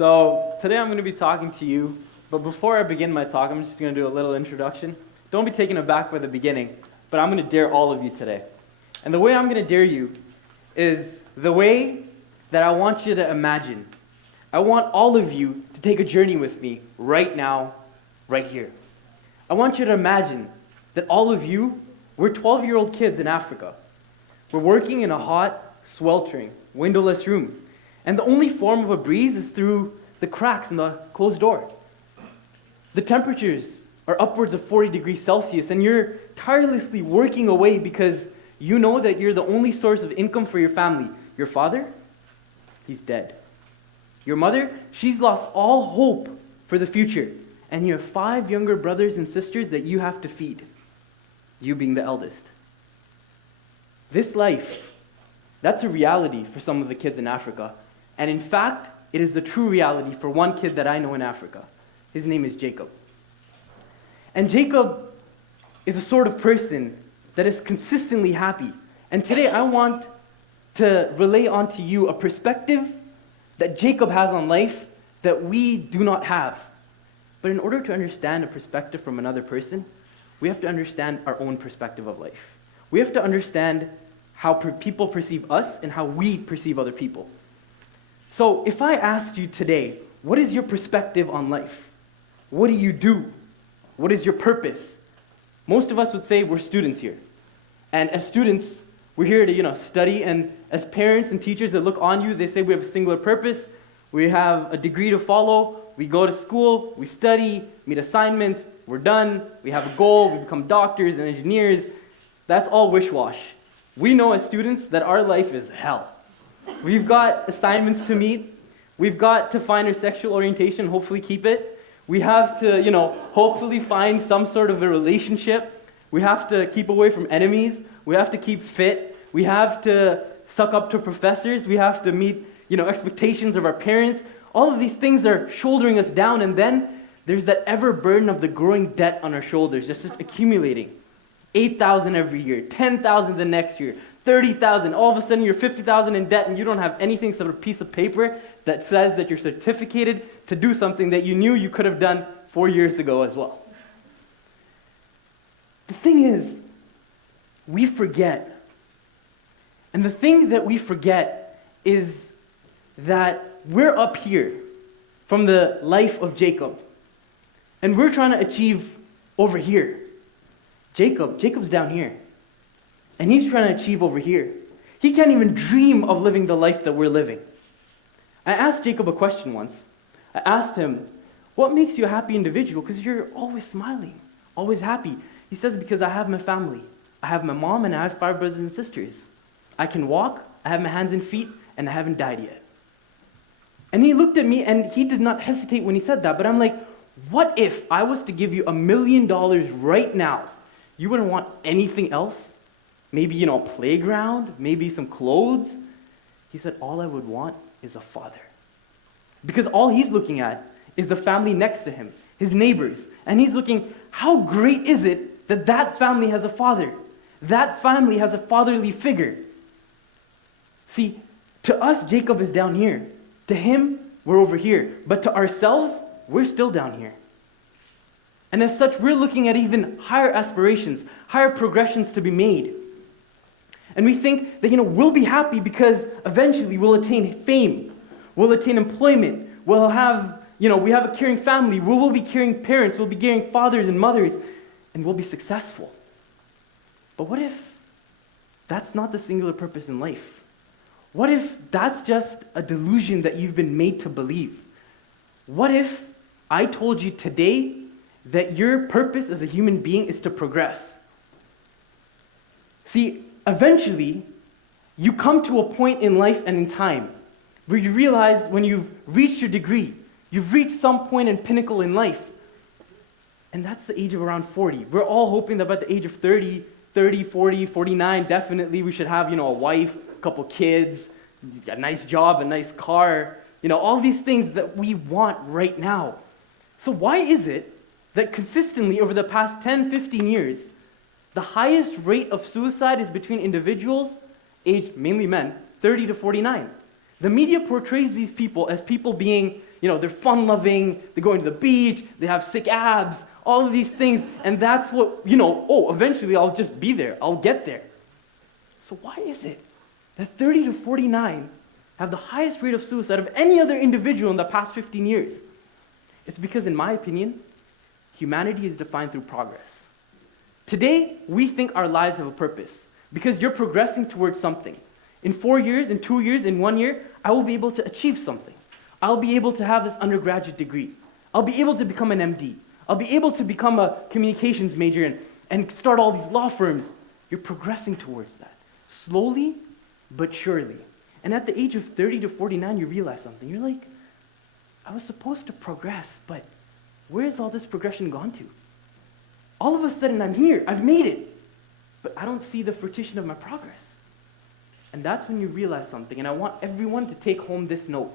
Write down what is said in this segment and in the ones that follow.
So today I'm going to be talking to you, but before I begin my talk, I'm just going to do a little introduction. Don't be taken aback by the beginning, but I'm going to dare all of you today. And the way I'm going to dare you is the way that I want you to imagine. I want all of you to take a journey with me right now, right here. I want you to imagine that all of you, we're 12-year-old kids in Africa. We're working in a hot, sweltering, windowless room. And the only form of a breeze is through the cracks in the closed door. The temperatures are upwards of 40 degrees Celsius, and you're tirelessly working away because you know that you're the only source of income for your family. Your father, he's dead. Your mother, she's lost all hope for the future. And you have 5 younger brothers and sisters that you have to feed, you being the eldest. This life, that's a reality for some of the kids in Africa. And in fact, it is the true reality for one kid that I know in Africa. His name is Jacob. And Jacob is a sort of person that is consistently happy. And today I want to relay onto you a perspective that Jacob has on life that we do not have. But in order to understand a perspective from another person, we have to understand our own perspective of life. We have to understand how people perceive us and how we perceive other people. So if I asked you today, what is your perspective on life? What do you do? What is your purpose? Most of us would say we're students here. And as students, we're here to, study. And as parents and teachers that look on you, they say we have a singular purpose. We have a degree to follow. We go to school. We study, meet assignments. We're done. We have a goal. We become doctors and engineers. That's all wish-wash. We know as students that our life is hell. We've got assignments to meet. We've got to find our sexual orientation, hopefully keep it. We have to, hopefully find some sort of a relationship. We have to keep away from enemies. We have to keep fit. We have to suck up to professors. We have to meet, expectations of our parents. All of these things are shouldering us down, and then there's that ever burden of the growing debt on our shoulders, just accumulating. 8,000 every year, 10,000 the next year, 30,000. All of a sudden you're 50,000 in debt and you don't have anything except a piece of paper that says that you're certificated to do something that you knew you could have done 4 years ago as well. The thing is, we forget. And the thing that we forget is that we're up here from the life of Jacob. And we're trying to achieve over here. Jacob's down here. And he's trying to achieve over here. He can't even dream of living the life that we're living. I asked Jacob a question once. I asked him, what makes you a happy individual? Because you're always smiling, always happy. He says, because I have my family. I have my mom and I have 5 brothers and sisters. I can walk, I have my hands and feet, and I haven't died yet. And he looked at me and he did not hesitate when he said that. But I'm like, what if I was to give you $1 million right now? You wouldn't want anything else? Maybe, a playground, maybe some clothes. He said, all I would want is a father. Because all he's looking at is the family next to him, his neighbors. And he's looking, how great is it that that family has a father? That family has a fatherly figure. See, to us, Jacob is down here. To him, we're over here. But to ourselves, we're still down here. And as such, we're looking at even higher aspirations, higher progressions to be made. And we think that, we'll be happy because eventually we'll attain fame. We'll attain employment. We'll have, we have a caring family. We will be caring parents. We'll be caring fathers and mothers. And we'll be successful. But what if that's not the singular purpose in life? What if that's just a delusion that you've been made to believe? What if I told you today that your purpose as a human being is to progress? See, eventually, you come to a point in life and in time where you realize when you've reached your degree, you've reached some point and pinnacle in life. And that's the age of around 40. We're all hoping that by the age of 30, 40, 49, definitely we should have, a wife, a couple kids, a nice job, a nice car, all these things that we want right now. So why is it that consistently over the past 10, 15 years, the highest rate of suicide is between individuals aged, mainly men, 30 to 49? The media portrays these people as people being, they're fun-loving, they're going to the beach, they have sick abs, all of these things, and that's what, eventually I'll just be there, I'll get there. So why is it that 30 to 49 have the highest rate of suicide of any other individual in the past 15 years? It's because, in my opinion, humanity is defined through progress. Today, we think our lives have a purpose because you're progressing towards something. In 4 years, in 2 years, in 1 year, I will be able to achieve something. I'll be able to have this undergraduate degree. I'll be able to become an MD. I'll be able to become a communications major and start all these law firms. You're progressing towards that, slowly but surely. And at the age of 30 to 49, you realize something. You're like, I was supposed to progress, but where has all this progression gone to? All of a sudden, I'm here. I've made it. But I don't see the fruition of my progress. And that's when you realize something. And I want everyone to take home this note.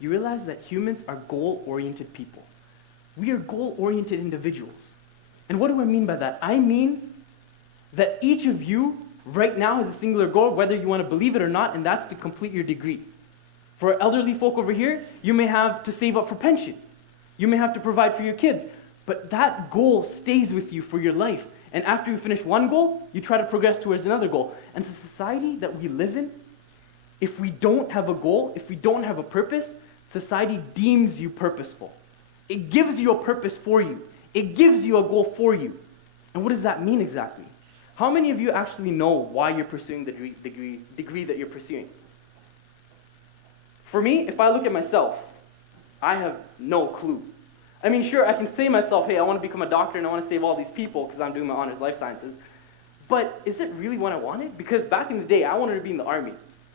You realize that humans are goal-oriented people. We are goal-oriented individuals. And what do I mean by that? I mean that each of you right now has a singular goal, whether you want to believe it or not, and that's to complete your degree. For elderly folk over here, you may have to save up for pension. You may have to provide for your kids. But that goal stays with you for your life. And after you finish one goal, you try to progress towards another goal. And the society that we live in, if we don't have a goal, if we don't have a purpose, society deems you purposeful. It gives you a purpose for you. It gives you a goal for you. And what does that mean exactly? How many of you actually know why you're pursuing the degree that you're pursuing? For me, if I look at myself, I have no clue. I mean, sure, I can say to myself, hey, I want to become a doctor and I want to save all these people because I'm doing my honors life sciences. But is it really what I wanted? Because back in the day, I wanted to be in the army.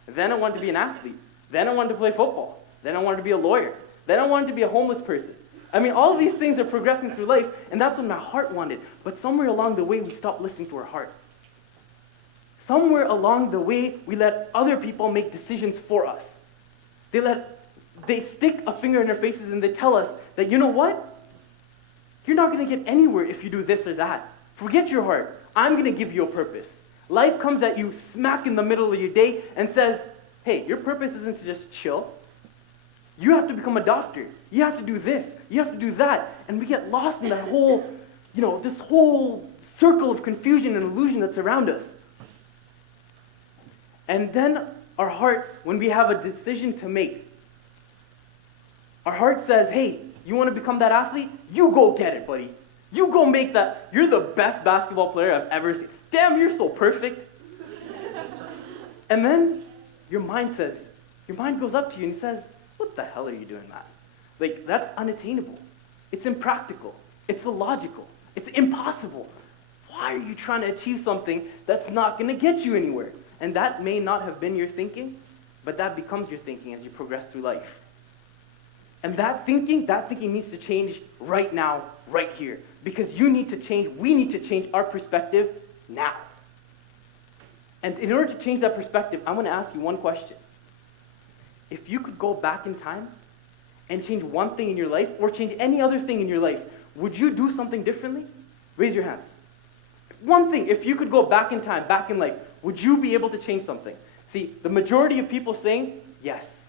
Then I wanted to be an athlete. Then I wanted to play football. Then I wanted to be a lawyer. Then I wanted to be a homeless person. I mean, all of these things are progressing through life, and that's what my heart wanted. But somewhere along the way, we stopped listening to our heart. Somewhere along the way, we let other people make decisions for us. They stick a finger in our faces and they tell us that, you know what? You're not going to get anywhere if you do this or that. Forget your heart. I'm going to give you a purpose. Life comes at you smack in the middle of your day and says, hey, your purpose isn't to just chill. You have to become a doctor. You have to do this. You have to do that. And we get lost in that whole, this whole circle of confusion and illusion that's around us. And then our hearts, when we have a decision to make, our heart says, hey, you want to become that athlete? You go get it, buddy. You go make that. You're the best basketball player I've ever seen. Damn, you're so perfect. And then your mind goes up to you and says, what the hell are you doing, Matt? Like, that's unattainable. It's impractical. It's illogical. It's impossible. Why are you trying to achieve something that's not going to get you anywhere? And that may not have been your thinking, but that becomes your thinking as you progress through life. And that thinking needs to change right now, right here. Because we need to change our perspective now. And in order to change that perspective, I'm going to ask you one question. If you could go back in time and change one thing in your life, or change any other thing in your life, would you do something differently? Raise your hands. One thing, if you could go back in time, back in life, would you be able to change something? See, the majority of people saying, yes,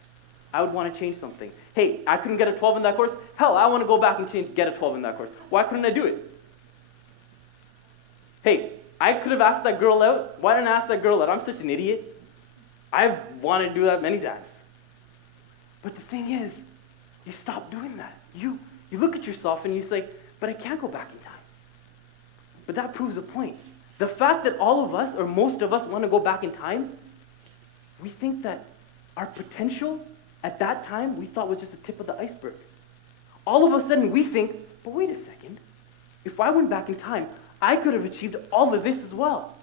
I would want to change something. Hey, I couldn't get a 12 in that course. Hell, I want to go back and get a 12 in that course. Why couldn't I do it? Hey, I could have asked that girl out. Why didn't I ask that girl out? I'm such an idiot. I've wanted to do that many times. But the thing is, you stop doing that. You look at yourself and you say, but I can't go back in time. But that proves the point. The fact that all of us, or most of us, want to go back in time, we think that our potential at that time we thought was just the tip of the iceberg. All of a sudden we think, but wait a second, if I went back in time, I could have achieved all of this as well.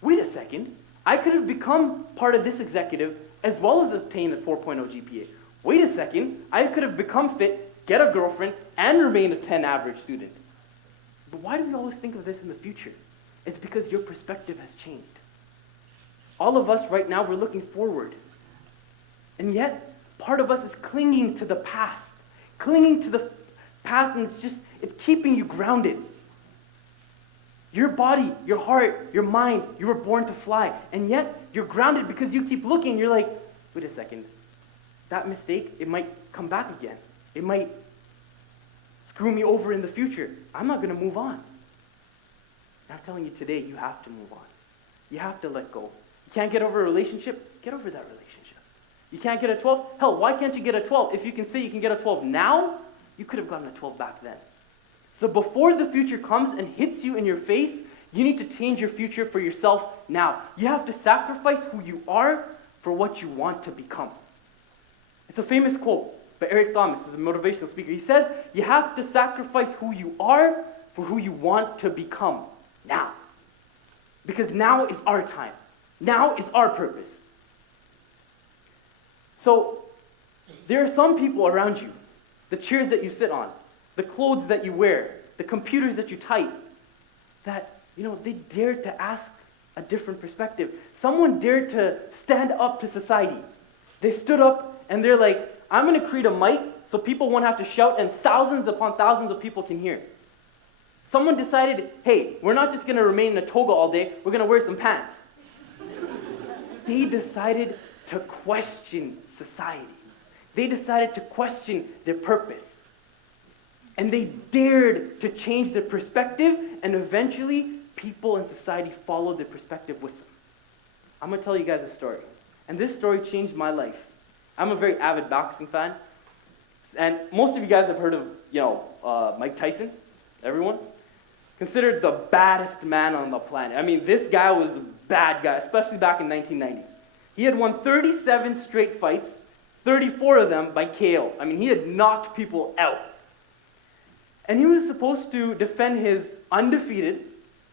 Wait a second, I could have become part of this executive as well as obtain a 4.0 GPA. Wait a second, I could have become fit, get a girlfriend, and remain a 10 average student. But why do we always think of this in the future? It's because your perspective has changed. All of us right now, we're looking forward. And yet, part of us is clinging to the past. Clinging to the past, and it's keeping you grounded. Your body, your heart, your mind, you were born to fly. And yet, you're grounded because you keep looking. You're like, wait a second. That mistake, it might come back again. It might screw me over in the future. I'm not going to move on. And I'm telling you today, you have to move on. You have to let go. You can't get over a relationship, get over that relationship. You can't get a 12? Hell, why can't you get a 12? If you can say you can get a 12 now, you could have gotten a 12 back then. So before the future comes and hits you in your face, you need to change your future for yourself now. You have to sacrifice who you are for what you want to become. It's a famous quote by Eric Thomas, who's a motivational speaker. He says, you have to sacrifice who you are for who you want to become now. Because now is our time. Now is our purpose. So, there are some people around you, the chairs that you sit on, the clothes that you wear, the computers that you type, that, they dared to ask a different perspective. Someone dared to stand up to society. They stood up and they're like, I'm going to create a mic so people won't have to shout and thousands upon thousands of people can hear. Someone decided, hey, we're not just going to remain in a toga all day, we're going to wear some pants. They decided to question society. They decided to question their purpose. And they dared to change their perspective, and eventually people in society followed their perspective with them. I'm going to tell you guys a story. And this story changed my life. I'm a very avid boxing fan. And most of you guys have heard of, Mike Tyson. Everyone? Considered the baddest man on the planet. I mean, this guy was a bad guy, especially back in 1990. He had won 37 straight fights, 34 of them by KO. I mean, he had knocked people out. And he was supposed to defend his undefeated,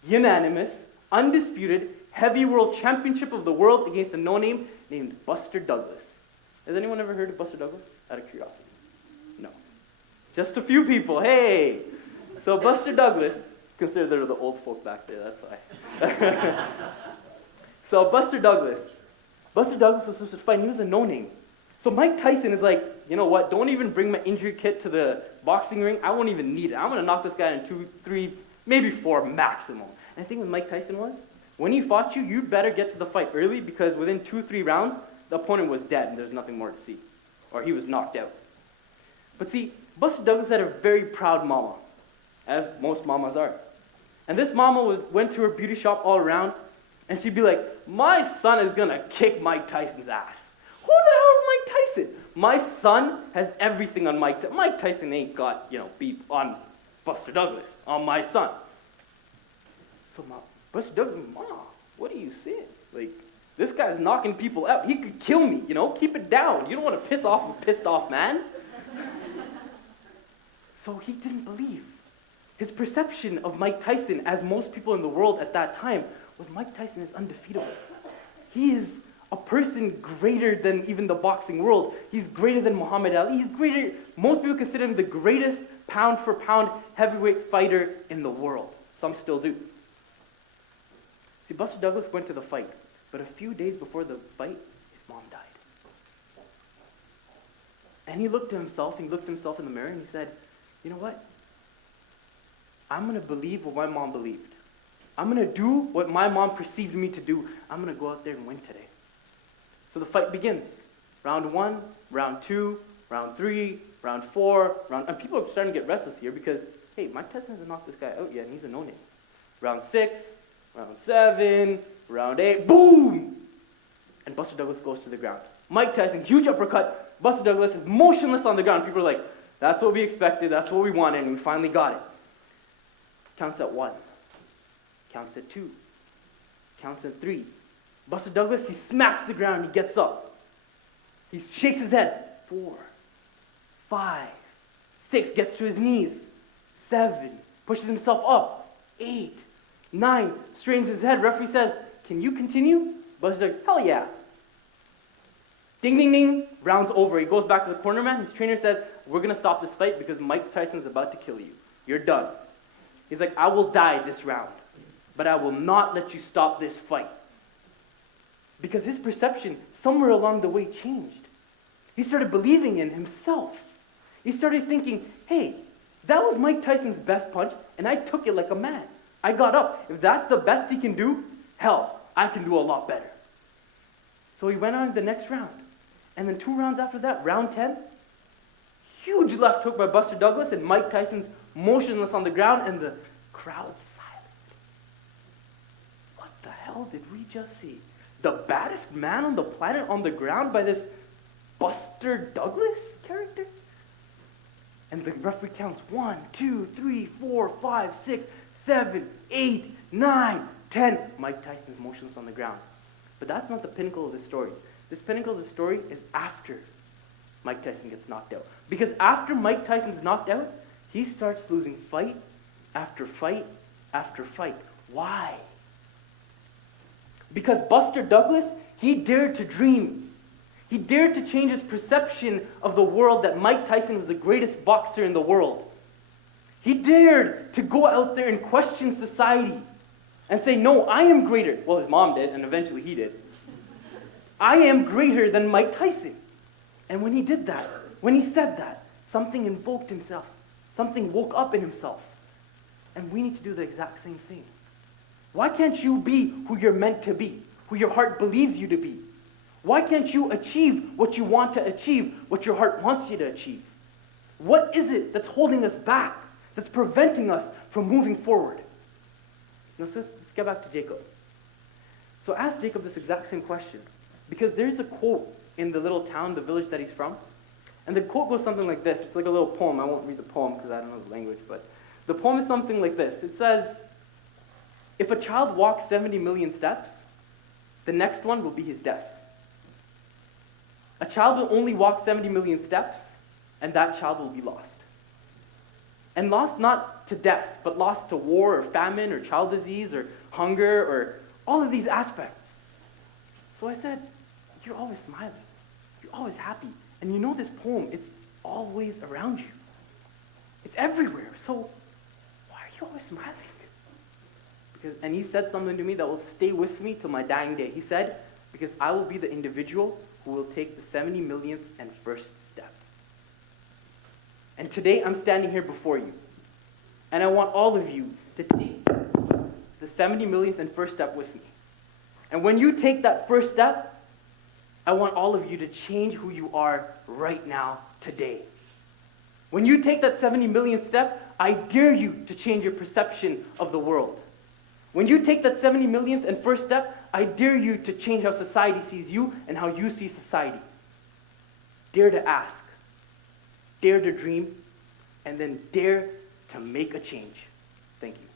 unanimous, undisputed heavy world championship of the world against a no-name named Buster Douglas. Has anyone ever heard of Buster Douglas? Out of curiosity. No. Just a few people. Hey! So Buster Douglas, considered they're the old folk back there, that's why. So Buster Douglas was supposed to fight, and he was a no-name. So Mike Tyson is like, you know what, don't even bring my injury kit to the boxing ring. I won't even need it. I'm going to knock this guy in 2, 3, maybe 4 maximum. And the thing with Mike Tyson was, when he fought you, you'd better get to the fight early because within 2, 3 rounds, the opponent was dead and there's nothing more to see. Or he was knocked out. But see, Buster Douglas had a very proud mama, as most mamas are. And this mama went to her beauty shop all around, and she'd be like, my son is going to kick Mike Tyson's ass. Who the hell is Mike Tyson? My son has everything on Mike Tyson. Mike Tyson ain't got, beef on Buster Douglas, on my son. So Buster Douglas, Ma, what are you saying? Like, this guy's knocking people out. He could kill me, keep it down. You don't want to piss off a pissed off man. So he didn't believe. His perception of Mike Tyson, as most people in the world at that time, was Mike Tyson is undefeatable. He is a person greater than even the boxing world. He's greater than Muhammad Ali. He's greater. Most people consider him the greatest pound-for-pound heavyweight fighter in the world. Some still do. See, Buster Douglas went to the fight, but a few days before the fight, his mom died. And he looked at himself in the mirror, and he said, you know what? I'm going to believe what my mom believed. I'm going to do what my mom perceived me to do. I'm going to go out there and win today. So the fight begins. Round 1, round 2, round 3, round 4, and people are starting to get restless here because, hey, Mike Tyson hasn't knocked this guy out yet, and he's a no-name. Round 6, round 7, round 8, boom! And Buster Douglas goes to the ground. Mike Tyson, huge uppercut. Buster Douglas is motionless on the ground. People are like, that's what we expected, that's what we wanted, and we finally got it. Counts at 1. Counts at 2. Counts at 3. Buster Douglas, he smacks the ground, he gets up. He shakes his head. 4, 5, 6, gets to his knees. 7, pushes himself up. 8, 9, straightens his head. Referee says, can you continue? Buster Douglas, hell yeah. Ding, ding, ding, round's over. He goes back to the corner man. His trainer says, we're going to stop this fight because Mike Tyson's about to kill you. You're done. He's like, I will die this round, but I will not let you stop this fight. Because his perception, somewhere along the way, changed. He started believing in himself. He started thinking, hey, that was Mike Tyson's best punch, and I took it like a man. I got up. If that's the best he can do, hell, I can do a lot better. So he went on the next round. And then 2 rounds after that, round 10, huge left hook by Buster Douglas, and Mike Tyson's motionless on the ground, and the crowd's silent. What the hell did we just see? The baddest man on the planet on the ground by this Buster Douglas character? And the referee counts 1, 2, 3, 4, 5, 6, 7, 8, 9, 10. Mike Tyson's motionless on the ground. But that's not the pinnacle of the story. This pinnacle of the story is after Mike Tyson gets knocked out. Because after Mike Tyson's knocked out, he starts losing fight after fight after fight. Why? Because Buster Douglas, he dared to dream. He dared to change his perception of the world that Mike Tyson was the greatest boxer in the world. He dared to go out there and question society and say, no, I am greater. Well, his mom did, and eventually he did. I am greater than Mike Tyson. And when he did that, when he said that, something invoked himself. Something woke up in himself. And we need to do the exact same thing. Why can't you be who you're meant to be, who your heart believes you to be? Why can't you achieve what you want to achieve, what your heart wants you to achieve? What is it that's holding us back, that's preventing us from moving forward? Now, let's get back to Jacob. So ask Jacob this exact same question, because there's a quote in the little town, the village that he's from, and the quote goes something like this. It's like a little poem. I won't read the poem because I don't know the language, but the poem is something like this. It says, if a child walks 70 million steps, the next one will be his death. A child will only walk 70 million steps, and that child will be lost. And lost not to death, but lost to war or famine or child disease or hunger or all of these aspects. So I said, you're always smiling. You're always happy. And you know this poem, it's always around you. It's everywhere. So why are you always smiling? And he said something to me that will stay with me till my dying day. He said, because I will be the individual who will take the 70 millionth and first step. And today I'm standing here before you. And I want all of you to take the 70 millionth and first step with me. And when you take that first step, I want all of you to change who you are right now, today. When you take that 70 millionth step, I dare you to change your perception of the world. When you take that 70 millionth and first step, I dare you to change how society sees you and how you see society. Dare to ask, dare to dream, and then dare to make a change. Thank you.